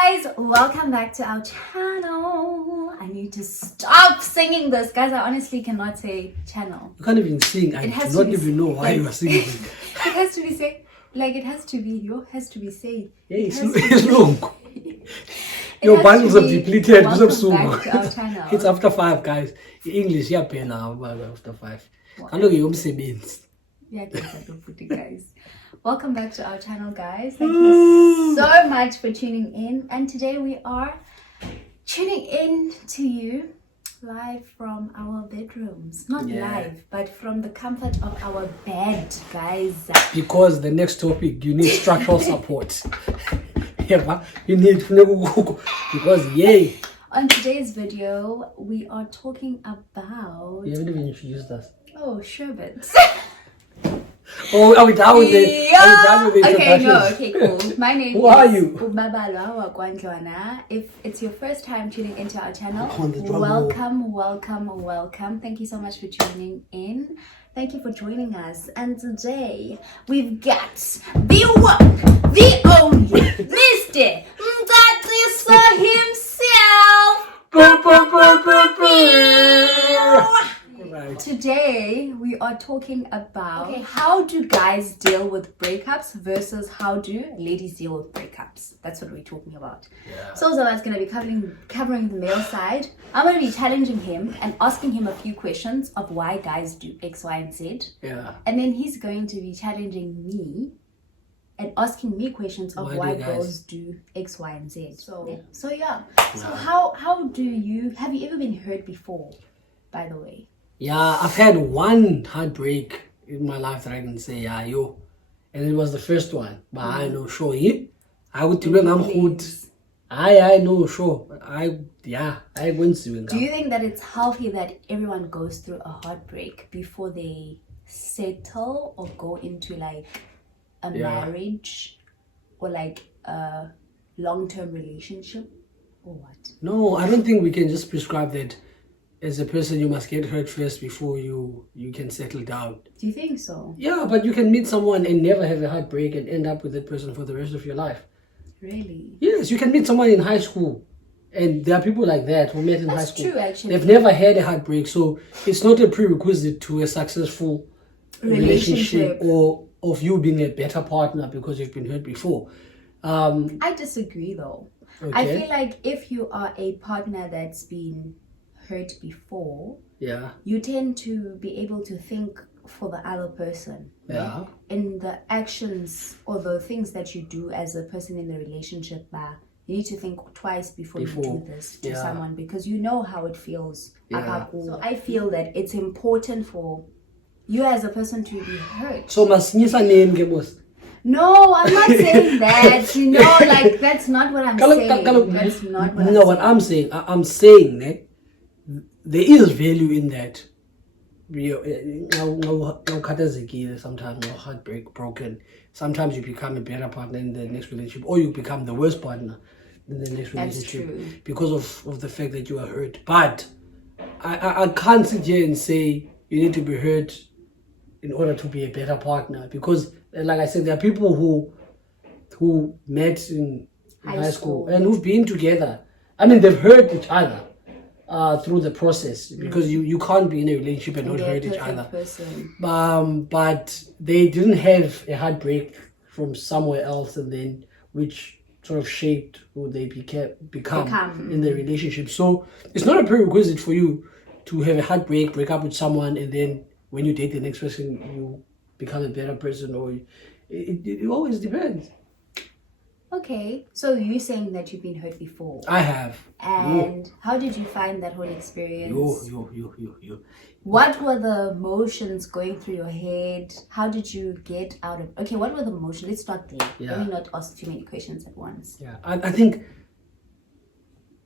guys, welcome back to our channel. I need to stop singing this, guys. I honestly cannot say channel. You can't even sing. I do not even know why you are singing. It has to be said, like it has to be. Your has to be said. Yeah, it's long. Your bundles are depleted. Welcome back to our channel. It's after 5, guys. English, yeah, pay now after 5. I know you means. Yeah, guys. Welcome back to our channel, guys. Thank you so much for tuning in. And today we are tuning in to you live from our bedrooms. Not live, but from the comfort of our bed, guys. Because the next topic, you need structural support. Yeah, you need because yay. On today's video, we are talking about... You haven't even introduced us. Oh, sherbet. Oh, are we done with it? Yeah. Are we done with it? Okay, cool. My name Who is are you? BABALWA AND ZOLA. If it's your first time tuning into our channel, welcome. Thank you so much for tuning in. Thank you for joining us. And today, we've got the one, the only, Mr. himself. Right. Today we are talking about how do guys deal with breakups versus how do ladies deal with breakups. That's what we're talking about. Yeah. So Zola's going to be covering the male side. I'm going to be challenging him and asking him a few questions of why guys do X, Y, and Z. Yeah. And then he's going to be challenging me and asking me questions of why girls do X, Y, and Z. So yeah. So how do you have you ever been hurt before, by the way? Yeah, I've had one heartbreak in my life that I can say, and it was the first one. But I know, sure, I would tell I'm good. I know, sure. I went to. Do you think that it's healthy that everyone goes through a heartbreak before they settle or go into like a marriage or like a long-term relationship or what? No, I don't think we can just prescribe that. As a person, you must get hurt first before you can settle down. Do you think so? Yeah, but you can meet someone and never have a heartbreak and end up with that person for the rest of your life. Really? Yes, you can meet someone in high school. And there are people like that who met in high school. That's true, actually. They've never had a heartbreak, so it's not a prerequisite to a successful relationship or of you being a better partner because you've been hurt before. I disagree, though. Okay. I feel like if you are a partner that's been hurt before, you tend to be able to think for the other person. Yeah. In the actions or the things that you do as a person in the relationship, you need to think twice before you do this to someone because you know how it feels. So I feel that it's important for you as a person to be hurt. So must name boss. No, I'm not saying that. You know, like that's not what I'm saying. That's not what I'm saying. I'm saying that there is value in that. Sometimes no heartbreak broken. Sometimes you become a better partner in the next relationship, or you become the worst partner in the next relationship because of the fact that you are hurt. But I can't sit here and say you need to be hurt in order to be a better partner because, like I said, there are people who met in high school and who've been together. I mean, they've hurt each other. Through the process because you can't be in a relationship and not hurt each other. But they didn't have a heartbreak from somewhere else and then which sort of shaped who they become in the relationship. So it's not a prerequisite for you to have a heartbreak, break up with someone, and then when you date the next person you become a better person, or it always depends. Okay, so you're saying that you've been hurt before? I have. And how did you find that whole experience? What were the emotions going through your head? How did you get out of... Okay, what were the emotions? Let's start there. Let me not ask too many questions at once. Yeah, I think...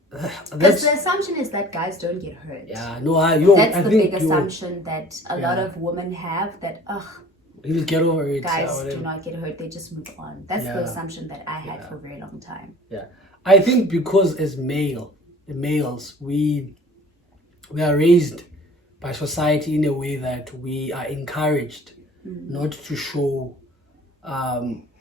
Because the assumption is that guys don't get hurt. Yeah, no, that's the big assumption that a lot of women have, that, you just get over it. Guys do not get hurt, they just move on. That's the assumption that I had for a very long time. Yeah. I think because as males, we are raised by society in a way that we are encouraged not to show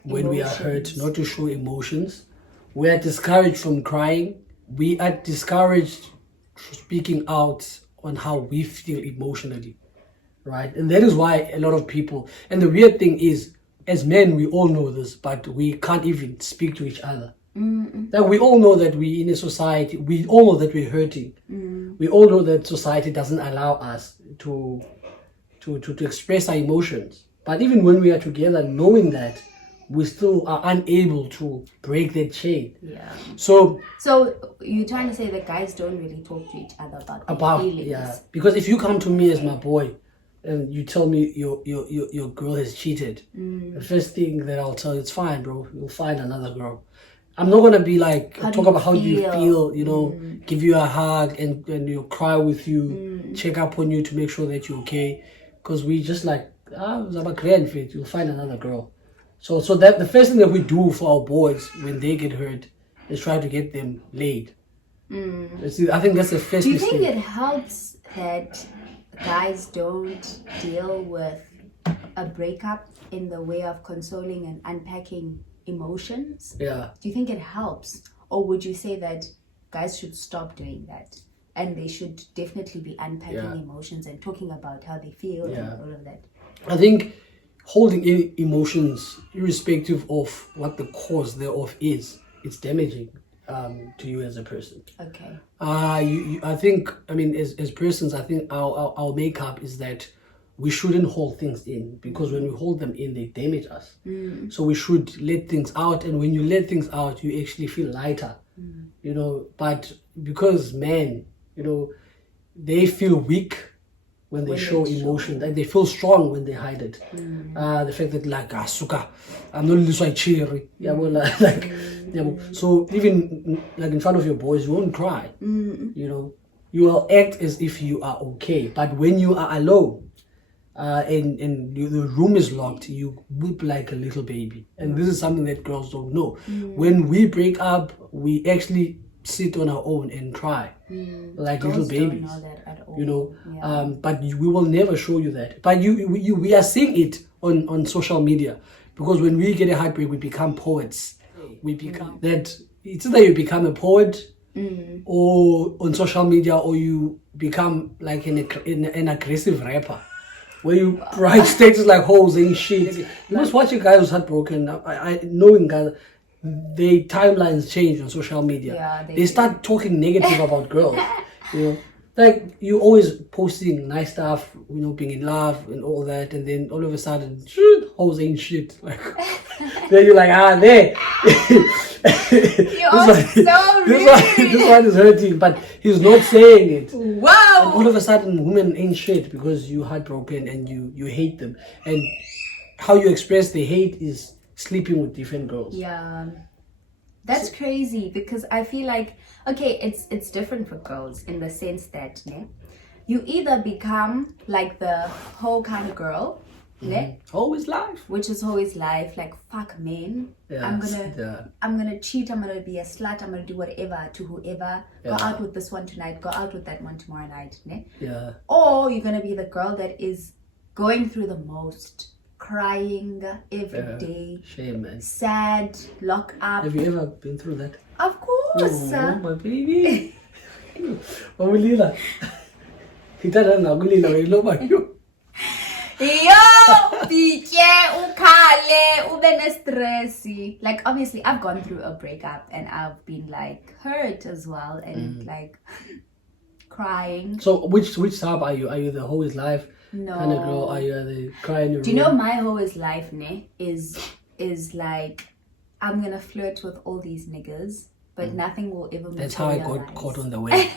when we are hurt, not to show emotions. we are discouraged from crying. We are discouraged from speaking out on how we feel emotionally, right? And that is why a lot of people, and the weird thing is, as men, we all know this, but we can't even speak to each other. Like, we all know that we in a society, we all know that we're hurting. We all know that society doesn't allow us to express our emotions. But even when we are together, knowing that, we still are unable to break that chain. Yeah. So you're trying to say that guys don't really talk to each other about their feelings? Yeah, because if you come to me as my boy and you tell me your girl has cheated, the first thing that I'll tell you, it's fine, bro, you'll find another girl. I'm not gonna be like talk about how you feel, you know, give you a hug and you cry with you, check up on you to make sure that you're okay, because we just like you'll find another girl. So that the first thing that we do for our boys when they get hurt is try to get them laid. I think that's the first. Do you think it helps that guys don't deal with a breakup in the way of consoling and unpacking emotions? Yeah. Do you think it helps, or would you say that guys should stop doing that and they should definitely be unpacking emotions and talking about how they feel and all of that? I think holding in emotions, irrespective of what the cause thereof is, it's damaging to you as a person. Okay. I think, I mean, as persons, I think our makeup is that we shouldn't hold things in, because when we hold them in, they damage us. So we should let things out, and when you let things out, you actually feel lighter, you know. But because men, you know, they feel weak when they show emotion, and they feel strong when they hide it. The fact that like suka, I'm not this way cheery. Yeah, well, so even like in front of your boys, you won't cry. You know, you will act as if you are okay. But when you are alone, and the room is locked, you weep like a little baby. And this is something that girls don't know. When we break up, we actually sit on our own and cry like girls little babies. Don't know that at all. You know, but we will never show you that. But we are seeing it on social media, because when we get a heartbreak, we become poets. We become that. It's either you become a poet, or on social media, or you become like an aggressive rapper, where you write statements like hoes and shit. You must watch a guy who's heartbroken. I knowing guys, their timelines change on social media. Yeah, they start talking negative about girls. You know, like you always posting nice stuff, you know, being in love and all that, and then all of a sudden, hoes ain't shit. Like then you're like, there. You are so rude. This one is hurting, but he's not saying it. Wow. And all of a sudden, women ain't shit because you heartbroken and you hate them, and how you express the hate is sleeping with different girls. Yeah, that's crazy, because I feel like, okay, it's different for girls in the sense that you either become like the whole kind of girl, always life, which is always life, like fuck men, I'm gonna cheat, I'm gonna be a slut, I'm gonna do whatever to whoever, go out with this one tonight, go out with that one tomorrow night, or you're gonna be the girl that is going through the most, crying every day, shame, man, sad, lock up. Have you ever been through that? Of course. Oh, my baby. Mamulila. Kita na ngulila welo ba yo. Yo, bitye, ukhale, ube ne stress. Like obviously I've gone through a breakup and I've been like hurt as well and like crying. So which type are you? Are you the whole is life no kind of girl? Are you the cry in your room? Do you know my whole is life is like I'm gonna flirt with all these niggas, but nothing will ever materialize. That's how I got caught on the way.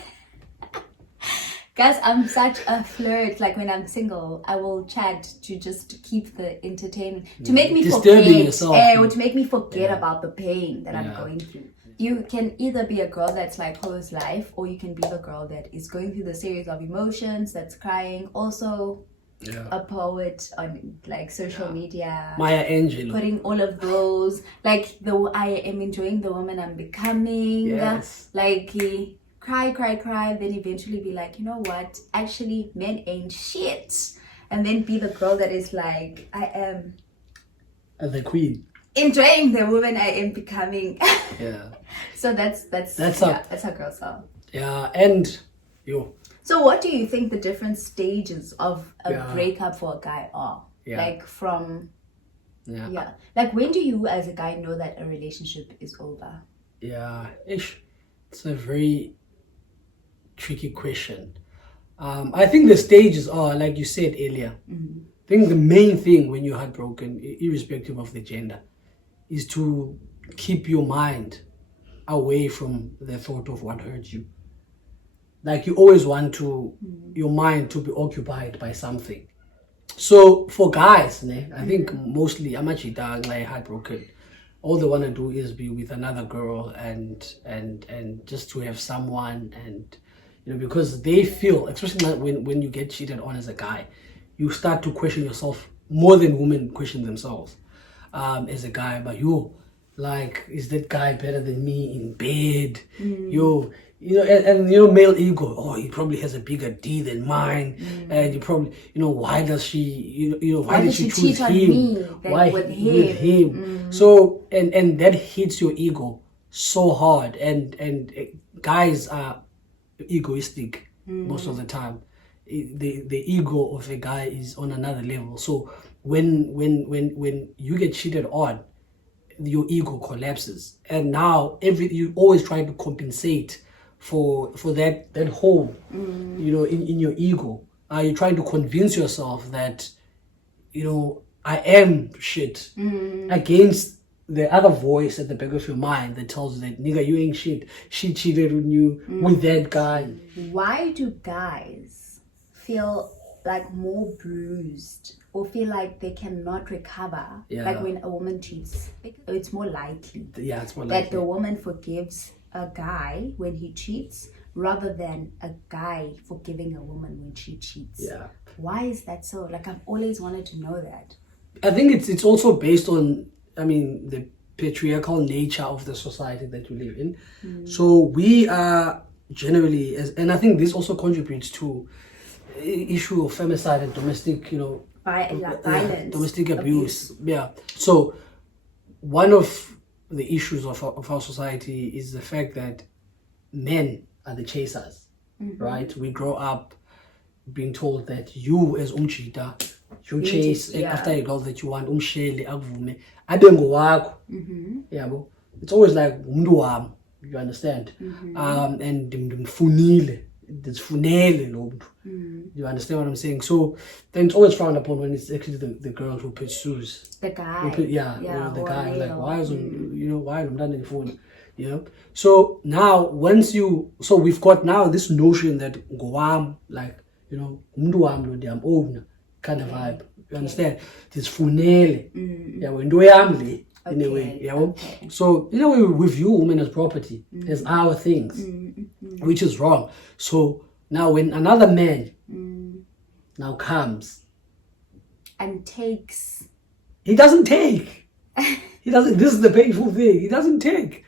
Guys, I'm such a flirt. Like when I'm single, I will chat to just keep the entertainment, to make me forget, or to make me forget about the pain that I'm going through. You can either be a girl that's like whole life, or you can be the girl that is going through the series of emotions, that's crying. Also, a poet on like social media, Maya Angelou, putting all of those, like I am enjoying the woman I'm becoming. Like cry, then eventually be like, you know what, actually men ain't shit, and then be the girl that is like, I am the queen. enjoying the woman I am becoming. Yeah. So that's how girls are. Yeah, and yo. So what do you think the different stages of a breakup for a guy are? Yeah. Like from like when do you as a guy know that a relationship is over? Yeah, it's a very tricky question. I think the stages are, like you said earlier, I think the main thing when you're heartbroken, irrespective of the gender, is to keep your mind away from the thought of what hurt you. Like you always want your mind to be occupied by something. So for guys, I think mostly I'm actually like heartbroken. All they want to do is be with another girl and just to have someone, and because they feel, especially when you get cheated on as a guy, you start to question yourself more than women question themselves as a guy. But like, is that guy better than me in bed? And male ego. Oh, he probably has a bigger D than mine, and you probably, why does she, why did she choose him? Why with him? So, and that hits your ego so hard, and guys are egoistic most of the time. The ego of a guy is on another level. So when you get cheated on, your ego collapses, and now you always try to compensate for that hole, in your ego. You're trying to convince yourself that, I am shit, against the other voice at the back of your mind that tells you that, nigga, you ain't shit. She cheated on you with that guy. Why do guys feel like more bruised or feel like they cannot recover? Like when a woman cheats, it's more likely that the woman forgives a guy when he cheats rather than a guy forgiving a woman when she cheats. Why is that so? Like, I've always wanted to know that. I think it's also based on, the patriarchal nature of the society that we live in. So we are generally, and I think this also contributes to issue of femicide and domestic, violence, domestic abuse. Yeah. So one of the issues of our society is the fact that men are the chasers, right? We grow up being told that you as umchita, you chase after a girl that you want, umshele akuvume abengo wakho. Yabo. It's always like umuntu wami, you understand? And ndimfunile, ndisifunele lo mntu. You understand what I'm saying? So then it's always frowned upon when it's actually the girl who pursues the guy. The guy, like, why is why umntana phone? So now so we've got now this notion that ngowam, like, umuntu wami lo ndiyam own kind of vibe. You understand? This funele. Into yam le. In a way, So we view women as property, as our things, which is wrong. So now when another man now comes and takes, he doesn't take. He doesn't. This is the painful thing. He doesn't take.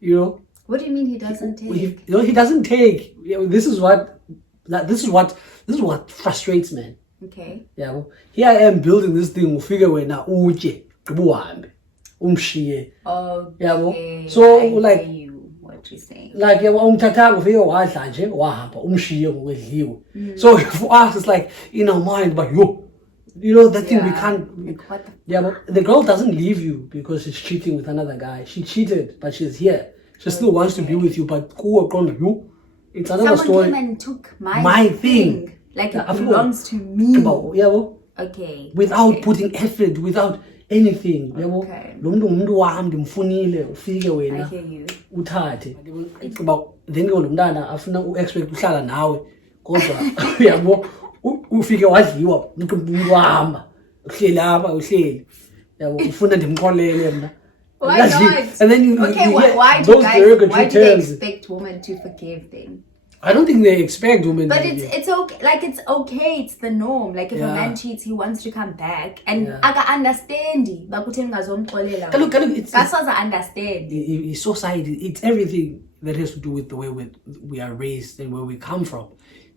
What do you mean he doesn't take? He doesn't take. This is what frustrates men. Okay. Yeah. Here I am building this thing. We figure when now uje kubuhambe. Okay. So like what you're saying. Like umthatha ufike wadla nje wahamba umshiye ngokwedliwe. So for us it's like in our mind, but that thing we can't. Like what but the girl doesn't leave you because she's cheating with another guy. She cheated, but she's here. She still wants to be with you, but it's another story. Someone came and took my thing. Like it belongs to me. Okay. Without putting effort, without anything. Okay. I hear you. Uthathe. About then lo mntana afuna uexpect uhlala nawe kodwa uyabo ufike wadliwa umuntu wahamba uhleli apha uhleli yabo ufuna ndimqolele mna. Why not? And then why do they expect women to forgive them? I don't think they expect women. But it's okay. Like it's okay. It's the norm. Like if a man cheats, he wants to come back, and I understand. Look, that's what I understand. It's society. It's everything that has to do with the way we are raised and where we come from.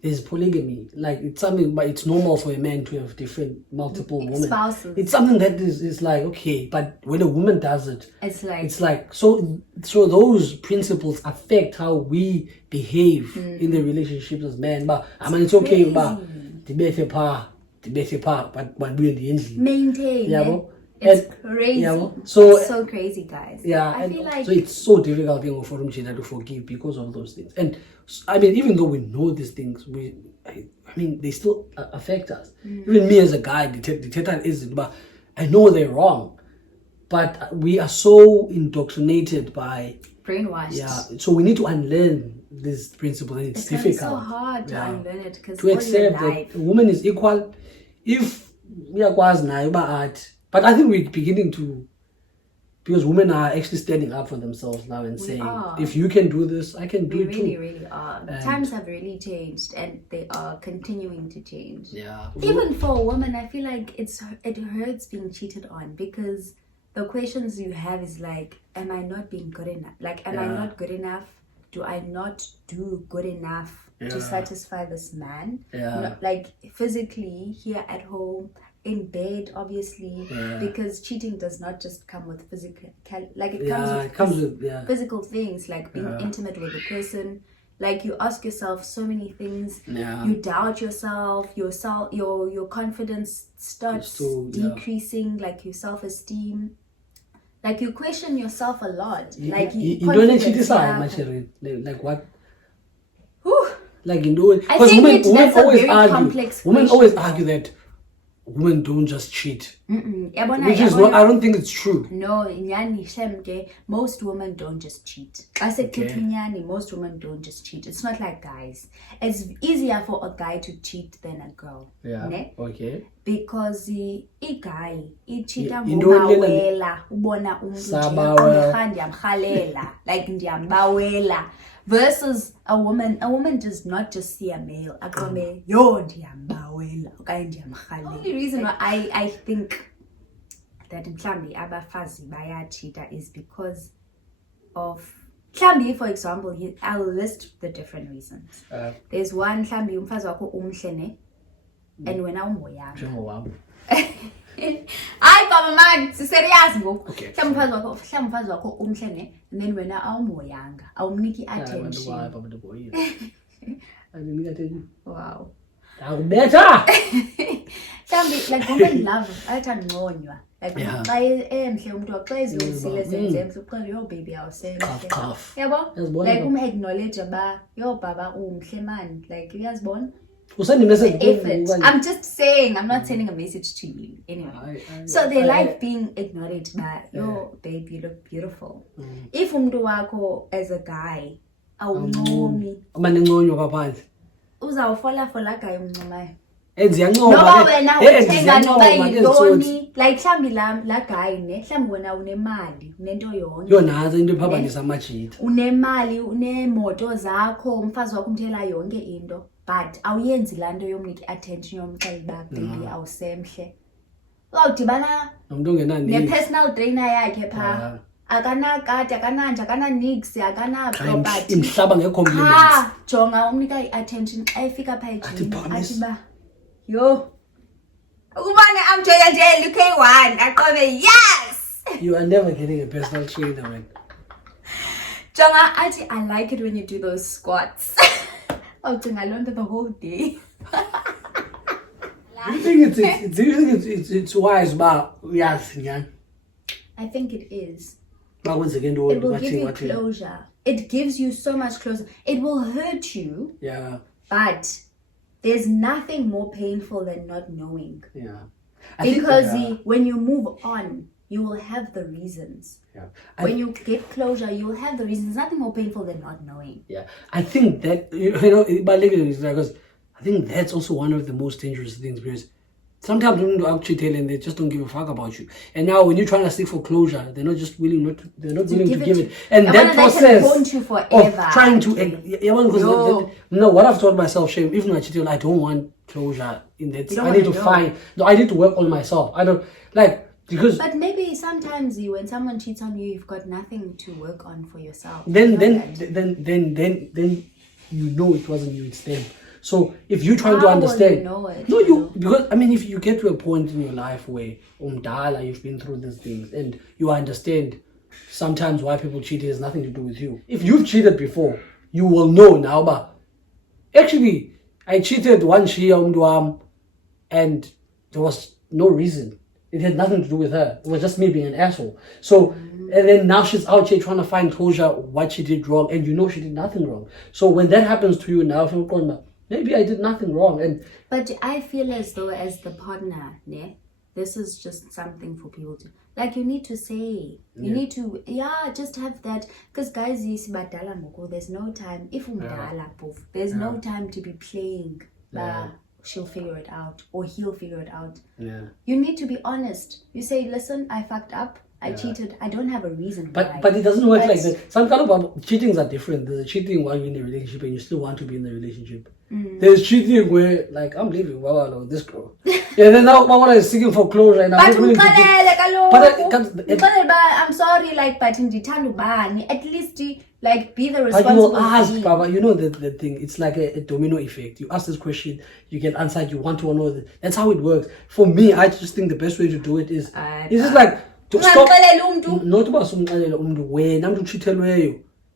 there's polygamy. Like, it's something, but it's normal for a man to have multiple women. Spouses. It's something that is like, okay, but when a woman does it, it's like so those principles affect how we behave in the relationships as men. But I mean, it's okay, but but when we're in the end, maintain. Yeah, it's crazy. Yeah, so it's so crazy, guys. Yeah, I feel like so it's so difficult for Mchina to forgive because of those things. And I mean, even though we know these things, I mean, they still affect us. Even me as a guy, the isn't, but I know they're wrong. But we are so indoctrinated by brainwashed. Yeah, so we need to unlearn this principle, and it's difficult. It's so hard to unlearn it because to accept that a woman is equal. If we are but I think we're beginning to, because women are actually standing up for themselves now and saying, if you can do this, I can do it too. We really are. Times have really changed, and they are continuing to change. Yeah. Even for a woman, I feel like it hurts being cheated on, because the questions you have is like, am I not being good enough? Like, am I not good enough? Do I not do good enough to satisfy this man? Yeah. Like, physically, here at home, in bed, obviously, because cheating does not just come with physical, like it comes with physical things, like being intimate with a person. Like, you ask yourself so many things. You doubt yourself. Your confidence starts decreasing. Like, your self-esteem. Like, you question yourself a lot. Like, you don't actually decide much. Like what? Whew. Like, you know, I think women always argue. Complex Women always argue that women don't just cheat. Which is not, I don't think it's true. No, most women don't just cheat. I said most women don't just cheat. It's not like guys. It's easier for a guy to cheat than a girl. Yeah. Ne? Okay. Because a guy, he cheata ngomawela, ubona like ndiyambawela. Versus a woman does not just see a male. The only reason why I think that mhlambi abafazi bayachita is because of mhlambi, for example, I'll list the different reasons. There's one, mhlambi umfazi wakho umhle ne, and wena umoyanga. Hayi baba man, serious ngoku. Mhlawumbe umfazi wakho umhle ne, and then wena awumoyanga, awumniki attention. Wow. Better. Mhlawumbe, like, women love ayathanda ngonywa. Like, xa emhle umuntu waxa eziyosile senze emhle uqala yo baby awusemhle. Yabo? Like, acknowledge ba yo baba umhle man. Like, uyazibona? I'm just saying, I'm not sending a message to you anyway. So they like being acknowledged by, yo babe, you look beautiful. If umntu wakho as a guy awuncomi, uzawufola guy umncomayo. Noba wena uthenga noba yintoni, like mhlawumbi la guy ne, mhlawumbi wena unemali, unento yonke. Yonazo into ephambanisa amajita. Unemali, unemoto zakho, umfazi wakho umthela yonke into. But awuyenzi laa nto yomnika attention yomxelela uba baby awusemhle. Uzawudibana ne-personal trainer yakhe phaa. Akanakati, akananje, akananix, akanaproperty. Imhlaba nge-compliments. Jonga umnika i-attention xa efika phaa ejini. Athi ba, yo. Umane amjele nje UK1 aqobe yes. You are never getting a personal trainer, man. Jonga athi, I like it when you do those squats. Oh, I learned the whole day. Do you think it's wise, but yes, yeah. I think it is. But once again, it will give you closure. It gives you so much closure. It will hurt you. Yeah. But there's nothing more painful than not knowing. Yeah. Because when you move on, you will have the reasons. Yeah. When you get closure, you will have the reasons. Nothing more painful than not knowing. Yeah. I think that, because I think that's also one of the most dangerous things, because sometimes women do actually tell and they just don't give a fuck about you. And now when you're trying to seek for closure, they're not just willing to give it. And that process of trying to what I've told myself, shame, even when I cheat, I don't want closure in that. I need to work on myself. I don't like. But maybe sometimes when someone cheats on you, you've got nothing to work on for yourself. Then you know it wasn't you, it's them. So if you're trying to How will understand, you know it? no, you because I mean, if you get to a point in your life where you've been through these things and you understand sometimes why people cheat has nothing to do with you. If you've cheated before, you will know now. But actually, I cheated one year and there was no reason. It had nothing to do with her. It was just me being an asshole. So, and then now she's out here trying to find closure what she did wrong, and you know she did nothing wrong. So when that happens to you now, you're going, maybe I did nothing wrong. But I feel as though as the partner, ne, this is just something for people to, like, you need to say, you need to, just have that, because guys, you see, there's no time, if there's no time to be playing, she'll figure it out, or he'll figure it out. You need to be honest. You say, listen, I fucked up, I cheated, I don't have a reason why. But it doesn't work like that. Some kind of cheatings are different. There's a cheating while you're in a relationship and you still want to be in the relationship. There's cheating where, like, I'm leaving, this girl. And then now Mawala is seeking for closure and I'm not willing to I'm sorry, like, but in the at least, like, be the responsible. But you ask, Baba, you know the thing, it's like a domino effect. You ask this question, you get answered, you want to know. That's how it works. For me, I just think the best way to do it is, it's just like, to stop. Not about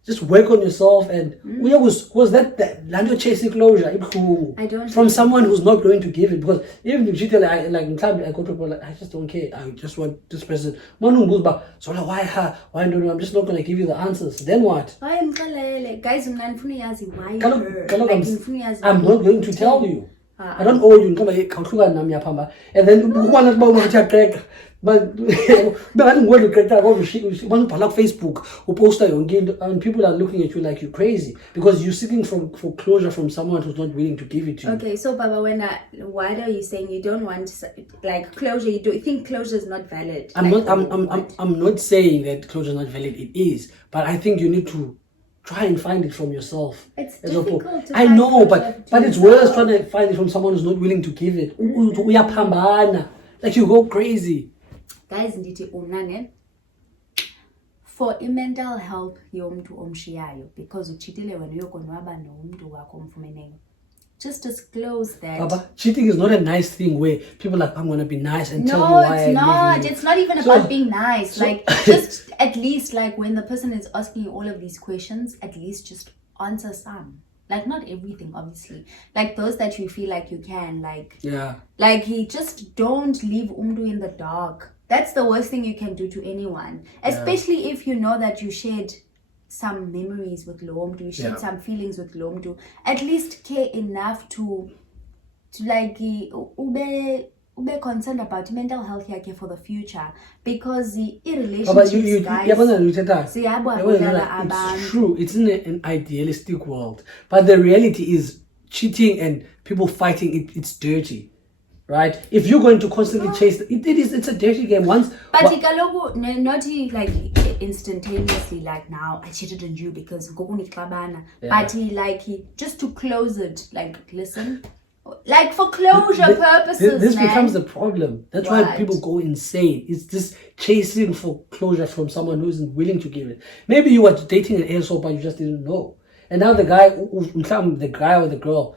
just work on yourself and was that land you're chasing closure I don't from someone who's not going to give it, because even if you tell I go to people like, I just don't care, I just want this person. One goes back, so like, why her? Why don't I'm just not gonna give you the answers. Then what? Guys, why I'm not going to tell you. I don't owe you. And then one about but Facebook who post and people are looking at you like you're crazy because you're seeking for closure from someone who's not willing to give it to you. Okay, so Baba, why are you saying you don't want like closure? You think closure is not valid? I'm not saying that closure is not valid. It is, but I think you need to try and find it from yourself. It's difficult to I know, but it's worse trying to find it from someone who's not willing to give it. Like you go crazy. Guys, for mental health yomntu omshiyayo, because uchitile wena uyokonwaba nomntu wakho omfumeneyo, just disclose that. Baba, cheating is not a nice thing where people are like, I'm gonna be nice and tell you why. No, it's not even about being nice. Like, just at least, like, when the person is asking you all of these questions, at least just answer some. Like, not everything, obviously. Like, those that you feel like you can, like, like, just don't leave umdu in the dark. That's the worst thing you can do to anyone, especially if you know that you shared some memories with Lomdu, you shared some feelings with Lomdu. At least care enough to like ube concerned about mental health yake for the future, because the relationships, guys, it's true. It's in an idealistic world, but the reality is cheating and people fighting. It's dirty. Right? If you're going to constantly chase it's a dirty game. Once but not like instantaneously, like, now I cheated on you because but like just to close it, like, listen, like, for closure purposes. This becomes the problem. That's why people go insane. It's this chasing for closure from someone who isn't willing to give it. Maybe you were dating an asshole but you just didn't know, and now the guy or the girl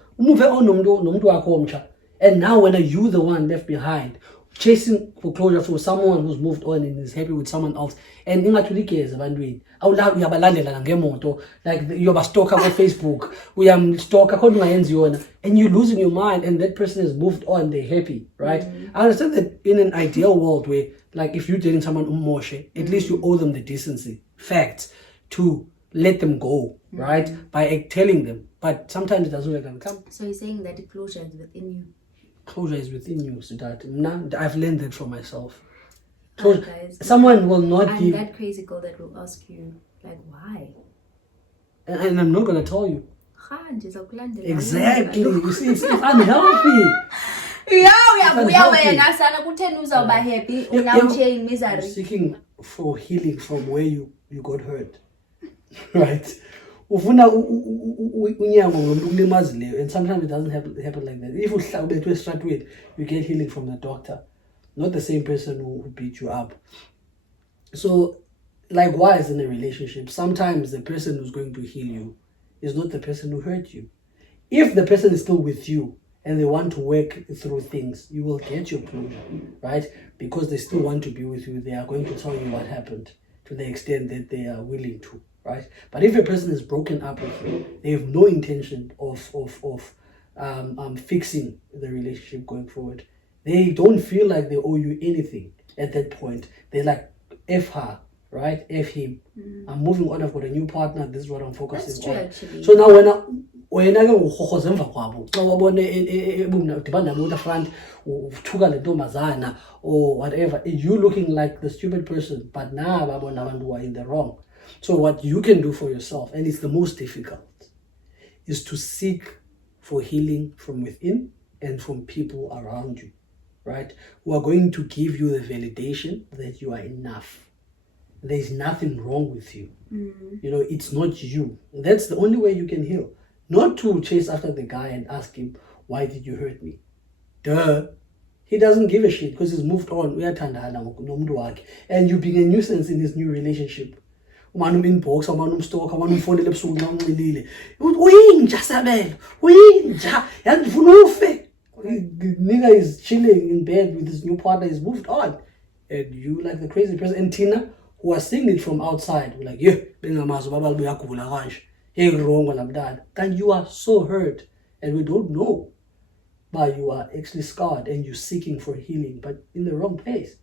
and now when are you the one left behind chasing for closure for someone who's moved on and is happy with someone else, and ingathulikeza abantwini uyabalandela ngemoto, like you're a stalker on Facebook, stalker and you're losing your mind, and that person has moved on, they're happy, right? I understand that in an ideal world where, like, if you're dating someone at least you owe them the decency, facts, to let them go, right? By telling them. But sometimes it doesn't work. So you're saying that the closure is within you? Closure is within you, Siddharth. I've learned that from myself. Guys, someone will not give... I'm that crazy girl that will ask you, like, why? And I'm not going to tell you. Exactly. You see, it's unhealthy. You're seeking for healing from where you got hurt. Right? And sometimes it doesn't happen like that. If you get healing from the doctor, not the same person who beat you up. So, likewise in a relationship, sometimes the person who's going to heal you is not the person who hurt you. If the person is still with you and they want to work through things, you will get your closure, right? Because they still want to be with you. They are going to tell you what happened to the extent that they are willing to, right? But if a person is broken up with you, they have no intention of fixing the relationship going forward. They don't feel like they owe you anything at that point. They're like, F her, right? F him. I'm moving on. I've got a new partner. This is what I'm focusing on. Actually. So now when I go or whatever, you looking like the stupid person, but now you are in the wrong. So what you can do for yourself, and it's the most difficult, is to seek for healing from within and from people around you, right? Who are going to give you the validation that you are enough. There's nothing wrong with you. You know, it's not you. That's the only way you can heal. Not to chase after the guy and ask him, why did you hurt me? Duh. He doesn't give a shit because he's moved on. And you being a nuisance in this new relationship. Nigga is chilling in bed with his new partner. He's moved on. And you, like the crazy person, and Tina, who are seeing it from outside, we're like, yeah, and you are so hurt, and we don't know, but you are actually scarred, and you're seeking for healing, but in the wrong place,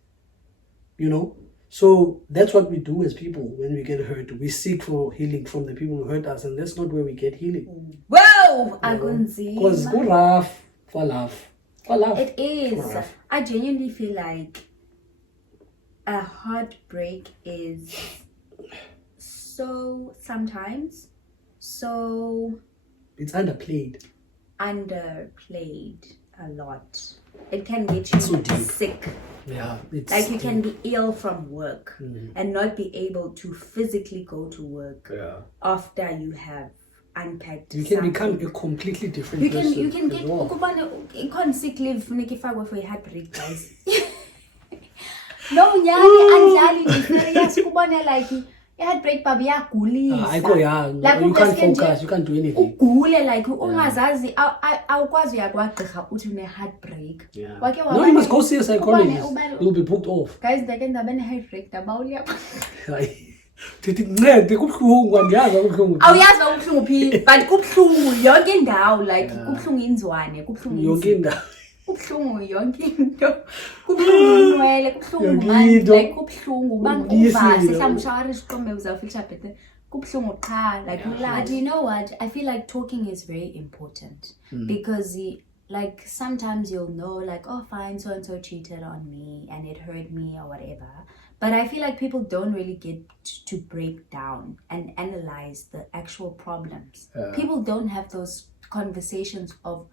you know. So that's what we do as people when we get hurt. We seek for healing from the people who hurt us, and that's not where we get healing. Whoa, I couldn't see. Because it's rough for love. It is. I genuinely feel like a heartbreak is sometimes it's underplayed a lot. It can get you so sick. Yeah, it's like you can be ill from work and not be able to physically go to work after you have unpacked. You can become a completely different person. You can get sick leave for a heartbreak, guys. No, like heartbreak baby you can't focus, you can't do anything. Like ungazazi awukwazi uyagwagqirha uthi une heartbreak. No, you must go see a psychologist. You'll be booked off. Guys, ndake ndabe ne heartbreak dabawuya. Ndithi ncede kubhlungu andiyazi kubhlungu. Awuyazi ubhlungu phi, but kubhlungu yonke indawo, like kubhlungu inzwane, kubhlungu yonke indawo. Kubhlungu yonke into. Kubhlungu inwele, kubhlungu manje, like kubhlungu banguva sehlamshara isiqombe uzawufika bhethe. Kubhlungu qha, like but you know what? I feel like talking is very important because like sometimes you'll know like, oh fine, so and so cheated on me and it hurt me or whatever. But I feel like people don't really get to break down and analyze the actual problems. People don't have those conversations of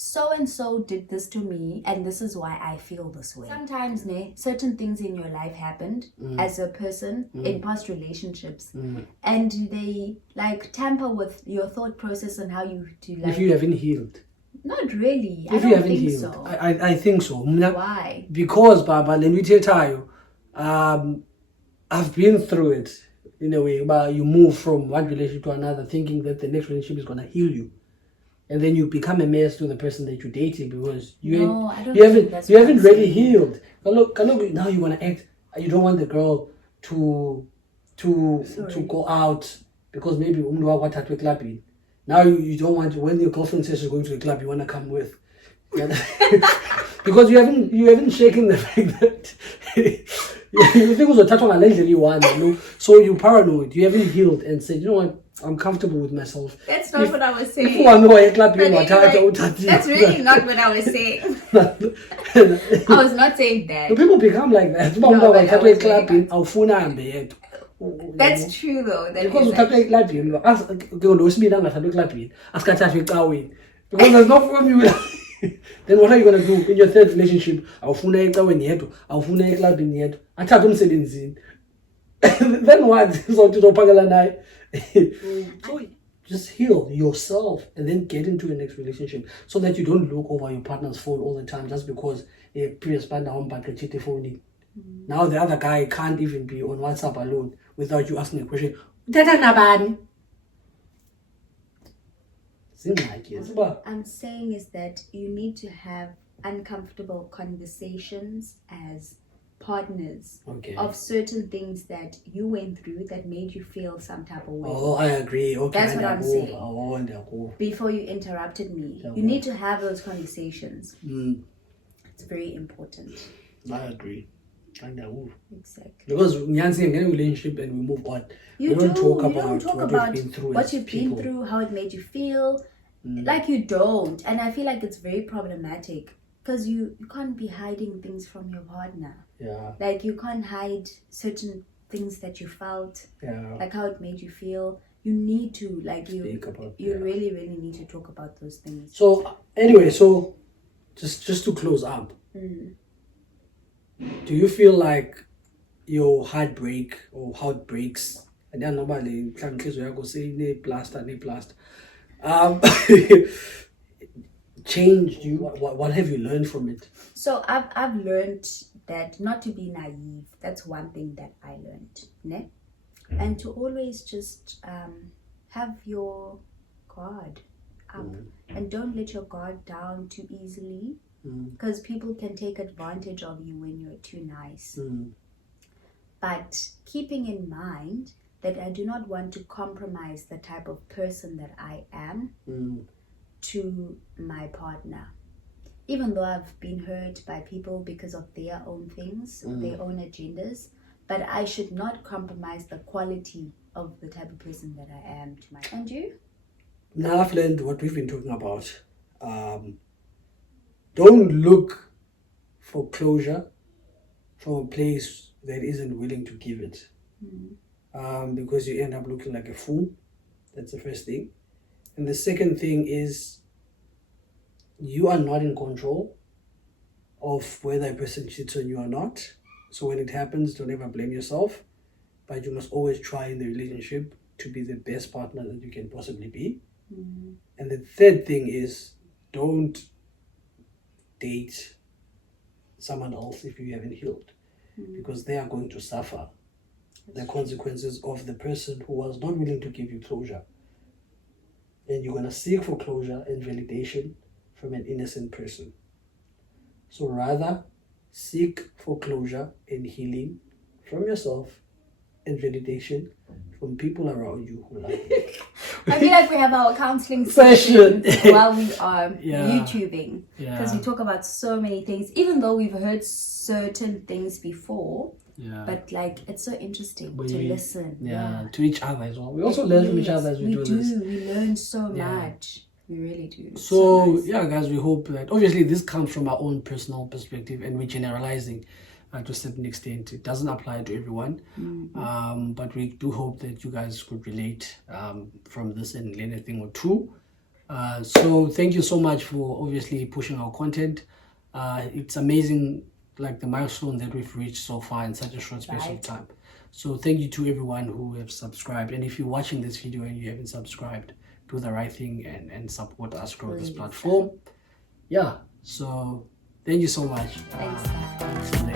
so and so did this to me and this is why I feel this way. Sometimes certain things in your life happened as a person in past relationships and they like tamper with your thought process and how you do like. If you haven't healed. Not really. If you haven't healed. So. I think so. Why? Because Baba, let me tell you, I've been through it in a way. But you move from one relationship to another thinking that the next relationship is going to heal you. And then you become a mess to the person that you're dating because you haven't really healed. Look, now you want to act. You don't want the girl to go out because maybe clubbing. Now you don't want to, when your girlfriend says she's going to a club, you want to come with. Because you haven't shaken the fact that you think it was a tattoo one, so you're paranoid. You haven't healed and said, you know what? I'm comfortable with myself. That's not what I was saying. That's really not what I was saying. I was not saying that. People become like that. That's true though. Because there's no formula. Then what are you going to do in your third relationship? Then what? So just heal yourself and then get into the next relationship so that you don't look over your partner's phone all the time just because a previous partner on phone. Now the other guy can't even be on WhatsApp alone without you asking a question. What I'm saying is that you need to have uncomfortable conversations as partners of certain things that you went through that made you feel some type of way. Oh, I agree. Okay, that's what I'm saying. Before you interrupted me, you need to have those conversations. It's very important. I agree. Exactly. Because in a relationship and we move on, we don't talk about what you've been through, how it made you feel. Like you don't. And I feel like it's very problematic because you can't be hiding things from your partner. Yeah. Like you can't hide certain things that you felt. Yeah. Like how it made you feel. You need to really, really need to talk about those things. So anyway, just to close up. Do you feel like your heartbreak or heartbreaks, I don't know about the plaster, changed you? What have you learned from it? So I've learned that not to be naive. That's one thing that I learned, ne? And to always just have your guard up and don't let your guard down too easily. Because people can take advantage of you when you're too nice. But keeping in mind that I do not want to compromise the type of person that I am to my partner. Even though I've been hurt by people because of their own things, their own agendas, but I should not compromise the quality of the type of person that I am to my. And you? Now I've learned what we've been talking about. Don't look for closure from a place that isn't willing to give it. Because you end up looking like a fool. That's the first thing. And the second thing is you are not in control of whether a person cheats on you or not. So when it happens, don't ever blame yourself. But you must always try in the relationship to be the best partner that you can possibly be. And the third thing is don't date someone else if you haven't healed, because they are going to suffer the consequences of the person who was not willing to give you closure, and you're going to seek for closure and validation from an innocent person. So rather seek for closure and healing from yourself and validation from people around you who love you. I feel like we have our counseling session while we are YouTubing, because we talk about so many things, even though we've heard certain things before. But like it's so interesting to listen. To each other as well. We also learn from each other as we do this. We learn so much. We really do. So nice. Guys, we hope that obviously this comes from our own personal perspective and we're generalizing to a certain extent. It doesn't apply to everyone, but we do hope that you guys could relate from this and learn a thing or two. So thank you so much for obviously pushing our content. It's amazing, like the milestone that we've reached so far in such a short space of time. So thank you to everyone who have subscribed, and if you're watching this video and you haven't subscribed, do the right thing and support us grow this platform. So thank you so much. Thanks.